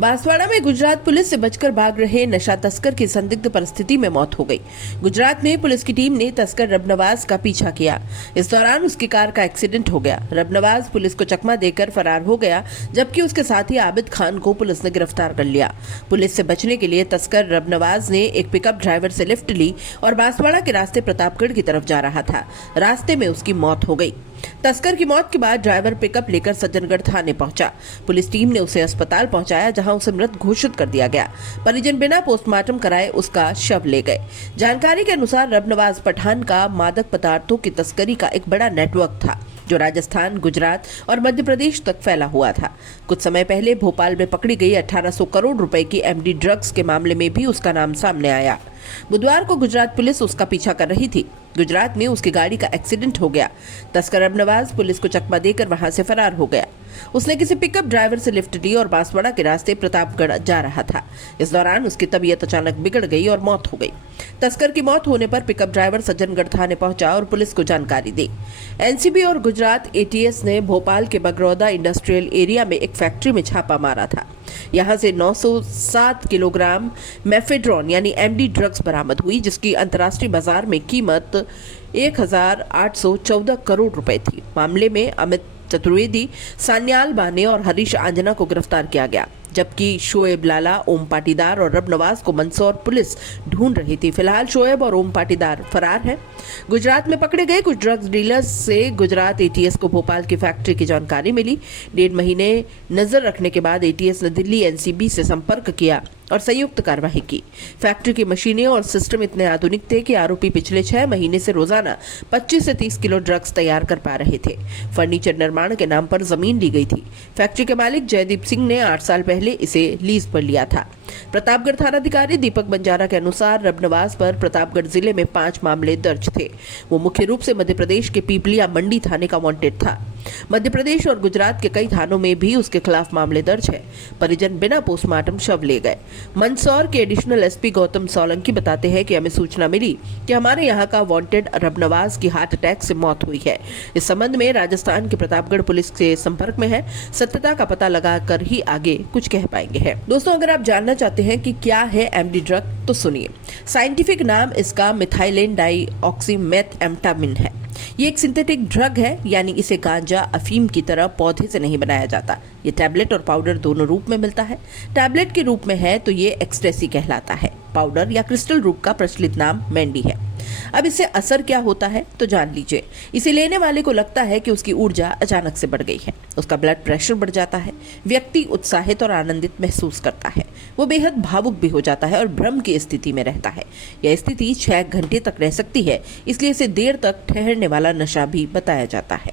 बांसवाड़ा में गुजरात पुलिस से बचकर भाग रहे नशा तस्कर की संदिग्ध परिस्थिति में मौत हो गई। गुजरात में पुलिस की टीम ने तस्कर रबनवाज का पीछा किया। इस दौरान उसकी कार का एक्सीडेंट हो गया। रबनवाज पुलिस को चकमा देकर फरार हो गया, जबकि उसके साथी आबिद खान को पुलिस ने गिरफ्तार कर लिया। पुलिस से बचने के लिए तस्कर रबनवाज ने एक पिकअप ड्राइवर से लिफ्ट ली और बांसवाड़ा के रास्ते प्रतापगढ़ की तरफ जा रहा था। रास्ते में उसकी मौत हो गई। तस्कर की मौत के बाद ड्राइवर पिकअप लेकर सज्जनगढ़ थाने पहुंचा। पुलिस टीम ने उसे अस्पताल पहुंचाया, जहां उसे मृत घोषित कर दिया गया। परिजन बिना पोस्टमार्टम कराए उसका शव ले गए। जानकारी के अनुसार रबनवाज पठान का मादक पदार्थों की तस्करी का एक बड़ा नेटवर्क था, जो राजस्थान, गुजरात और मध्य प्रदेश तक फैला हुआ था। कुछ समय पहले भोपाल में पकड़ी गई 1800 करोड़ रुपए की एमडी ड्रग्स के मामले में भी उसका नाम सामने आया। बुधवार को गुजरात पुलिस उसका पीछा कर रही थी। गुजरात में उसकी गाड़ी का एक्सीडेंट हो गया। तस्कर रबनवाज पुलिस को चकमा देकर वहां से फरार हो गया। उसने किसी पिकअप ड्राइवर से लिफ्ट ली और बांसवाड़ा के रास्ते प्रतापगढ़ जा रहा था। इस दौरान उसकी तबीयत अचानक बिगड़ गई और मौत हो गई। तस्कर की मौत होने पर पिकअप ड्राइवर सज्जनगढ़ थाने पहुंचा और पुलिस को जानकारी दी। एनसीबी और गुजरात एटीएस ने भोपाल के बगरौदा इंडस्ट्रियल एरिया में एक फैक्ट्री में छापा मारा था। यहां से 907 किलोग्राम मेफेड्रॉन यानी एमडी ड्रग्स बरामद हुई, जिसकी अंतर्राष्ट्रीय बाजार में कीमत 1814 करोड़ रुपए थी। मामले में अमित चतुर्वेदी, सान्याल बाने और हरीश आंजना को गिरफ्तार किया गया, जबकि शोएब लाला, ओम पाटीदार और रबनवाज को मंदसौर पुलिस ढूंढ रही थी। फिलहाल शोएब और ओम पाटीदार फरार हैं। गुजरात में पकड़े गए कुछ ड्रग्स डीलर्स से गुजरात एटीएस को भोपाल की फैक्ट्री की जानकारी मिली। 1.5 महीने नजर रखने के बाद एटीएस ने दिल्ली एनसीबी से संपर्क किया और संयुक्त कार्रवाई की। फैक्ट्री की मशीनें और सिस्टम इतने आधुनिक थे कि आरोपी पिछले 6 महीने से रोजाना 25 से 30 किलो ड्रग्स तैयार कर पा रहे थे। फर्नीचर निर्माण के नाम पर जमीन ली गई थी। फैक्ट्री के मालिक जयदीप सिंह ने 8 साल पहले इसे लीज पर लिया था। प्रतापगढ़ थानाधिकारी दीपक बंजारा के अनुसार रबनवाज पर प्रतापगढ़ जिले में 5 मामले दर्ज थे। वो मुख्य रूप से मध्य प्रदेश के पीपलिया मंडी थाने का वांटेड था। मध्य प्रदेश और गुजरात के कई थानों में भी उसके खिलाफ मामले दर्ज है। परिजन बिना पोस्टमार्टम शव ले गए। मंदसौर के एडिशनल एसपी गौतम सोलंकी बताते हैं कि हमें सूचना मिली कि हमारे यहाँ का वांटेड रबनवाज की हार्ट अटैक से मौत हुई है। इस संबंध में राजस्थान के प्रतापगढ़ पुलिस के संपर्क में है। सत्यता का पता लगाकर ही आगे कुछ कह पाएंगे। दोस्तों, अगर आप जानना चाहते हैं कि क्या है एमडी ड्रग तो सुनिए। साइंटिफिक नाम इसका मिथाइलेन डाइऑक्सीमेथएम्फेटामिन है। ये एक सिंथेटिक ड्रग है, यानी इसे गांजा, अफीम की तरह पौधे से नहीं बनाया जाता। ये टैबलेट और पाउडर दोनों रूप में मिलता है। टैबलेट के रूप में है तो ये एक्सटेसी कहलाता है। पाउडर या क्रिस्टल रूप का प्रचलित नाम मैंडी है। अब इससे असर क्या होता है तो जान लीजिए। इसे लेने वाले को लगता है कि उसकी ऊर्जा अचानक से बढ़ गई है। उसका ब्लड प्रेशर बढ़ जाता है। व्यक्ति उत्साहित और आनंदित महसूस करता है। वो बेहद भावुक भी हो जाता है और भ्रम की स्थिति में रहता है। यह स्थिति 6 घंटे तक रह सकती है, इसलिए इसे देर तक ठहरने वाला नशा भी बताया जाता है।